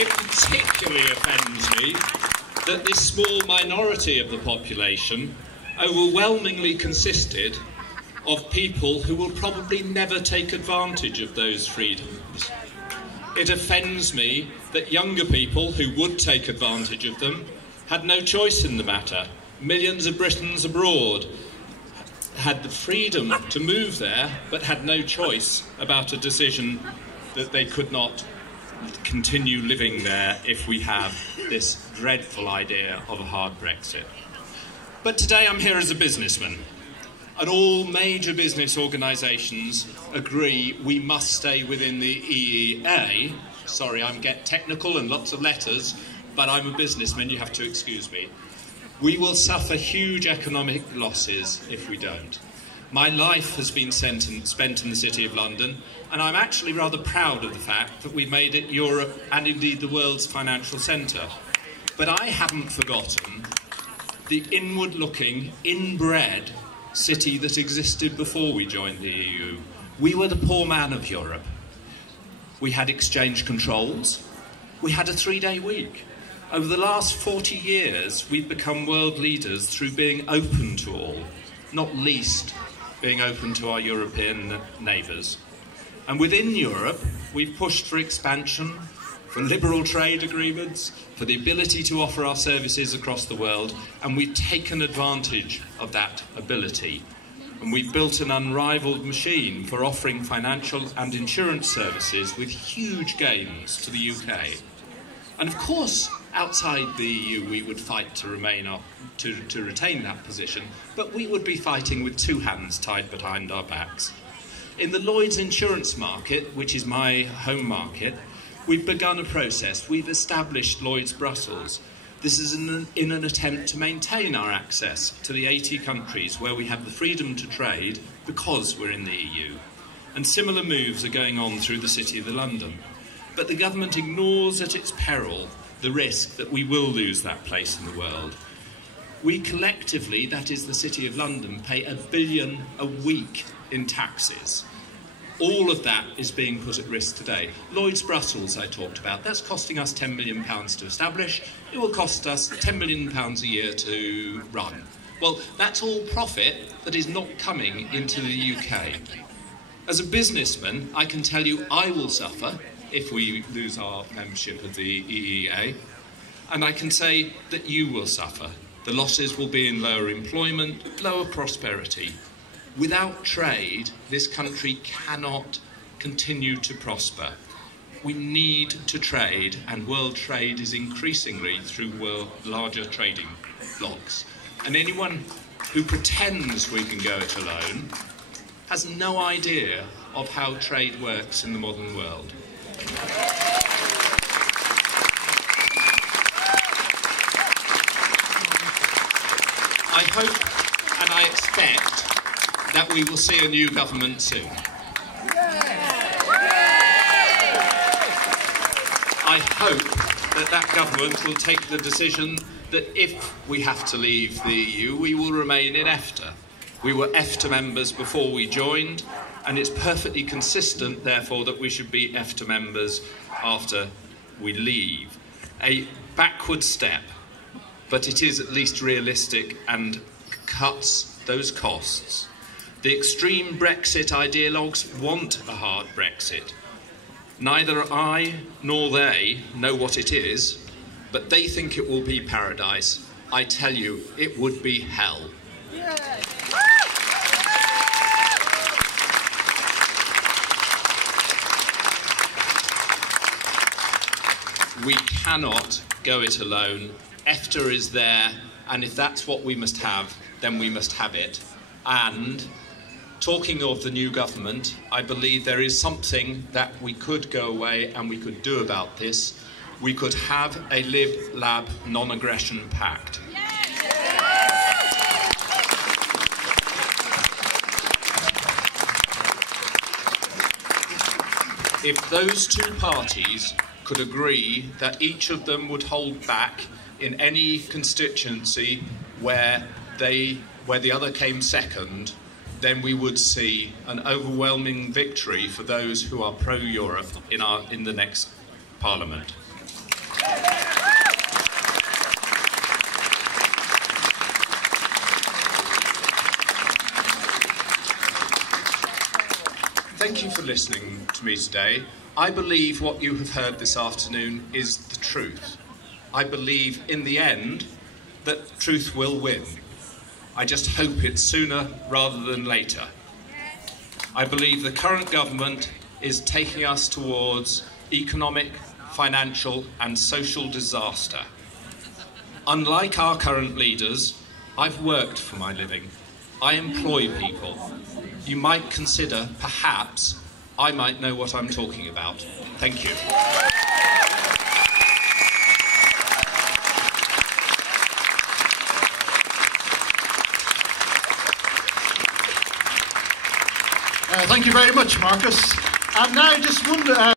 it particularly offends me that this small minority of the population overwhelmingly consisted of people who will probably never take advantage of those freedoms. It offends me that younger people who would take advantage of them had no choice in the matter. Millions of Britons abroad had the freedom to move there, but had no choice about a decision that they could not continue living there if we have this dreadful idea of a hard Brexit. But today I'm here as a businessman, and all major business organisations agree we must stay within the EEA. Sorry, I'm getting technical and lots of letters, but I'm a businessman, you have to excuse me. We will suffer huge economic losses if we don't. My life has been spent in the City of London, and I'm actually rather proud of the fact that we've made it Europe and indeed the world's financial centre. But I haven't forgotten the inward-looking, inbred city that existed before we joined the EU. We were the poor man of Europe. We had exchange controls. We had a 3-day week. Over the last 40 years, we've become world leaders through being open to all, not least being open to our European neighbours. And within Europe, we've pushed for expansion, for liberal trade agreements, for the ability to offer our services across the world, and we've taken advantage of that ability. And we've built an unrivalled machine for offering financial and insurance services with huge gains to the UK. And of course, outside the EU, we would fight to retain that position, but we would be fighting with 2 hands tied behind our backs. In the Lloyd's insurance market, which is my home market, we've begun a process. We've established Lloyd's Brussels. This is in an attempt to maintain our access to the 80 countries where we have the freedom to trade because we're in the EU. And similar moves are going on through the City of London. But the government ignores at its peril the risk that we will lose that place in the world. We collectively, that is the City of London, pay £1 billion a week in taxes. All of that is being put at risk today. Lloyd's Brussels, I talked about, that's costing us £10 million to establish. It will cost us £10 million a year to run. Well, that's all profit that is not coming into the UK. As a businessman, I can tell you I will suffer if we lose our membership of the EEA, and I can say that you will suffer. The losses will be in lower employment, lower prosperity. Without trade, this country cannot continue to prosper. We need to trade, and world trade is increasingly through larger trading blocs. And anyone who pretends we can go it alone has no idea of how trade works in the modern world. I hope and I expect that we will see a new government soon. I hope that that government will take the decision that if we have to leave the EU, we will remain in EFTA. We were EFTA members before we joined, and it's perfectly consistent, therefore, that we should be EFTA members after we leave. A backward step, but it is at least realistic and cuts those costs. The extreme Brexit ideologues want a hard Brexit. Neither I nor they know what it is, but they think it will be paradise. I tell you, it would be hell. We cannot go it alone. EFTA is there, and if that's what we must have, then we must have it. And talking of the new government, I believe there is something that we could go away and we could do about this. We could have a Lib-Lab non-aggression pact. If those two parties could agree that each of them would hold back in any constituency where the other came second, then we would see an overwhelming victory for those who are pro-Europe in the next Parliament. thank you for listening to me today. I believe what you have heard this afternoon is the truth. I believe, in the end, that truth will win. I just hope it's sooner rather than later. I believe the current government is taking us towards economic, financial and social disaster. Unlike our current leaders, I've worked for my living. I employ people. You might consider, perhaps, I might know what I'm talking about. Thank you. Thank you very much, Marcus. And now just one...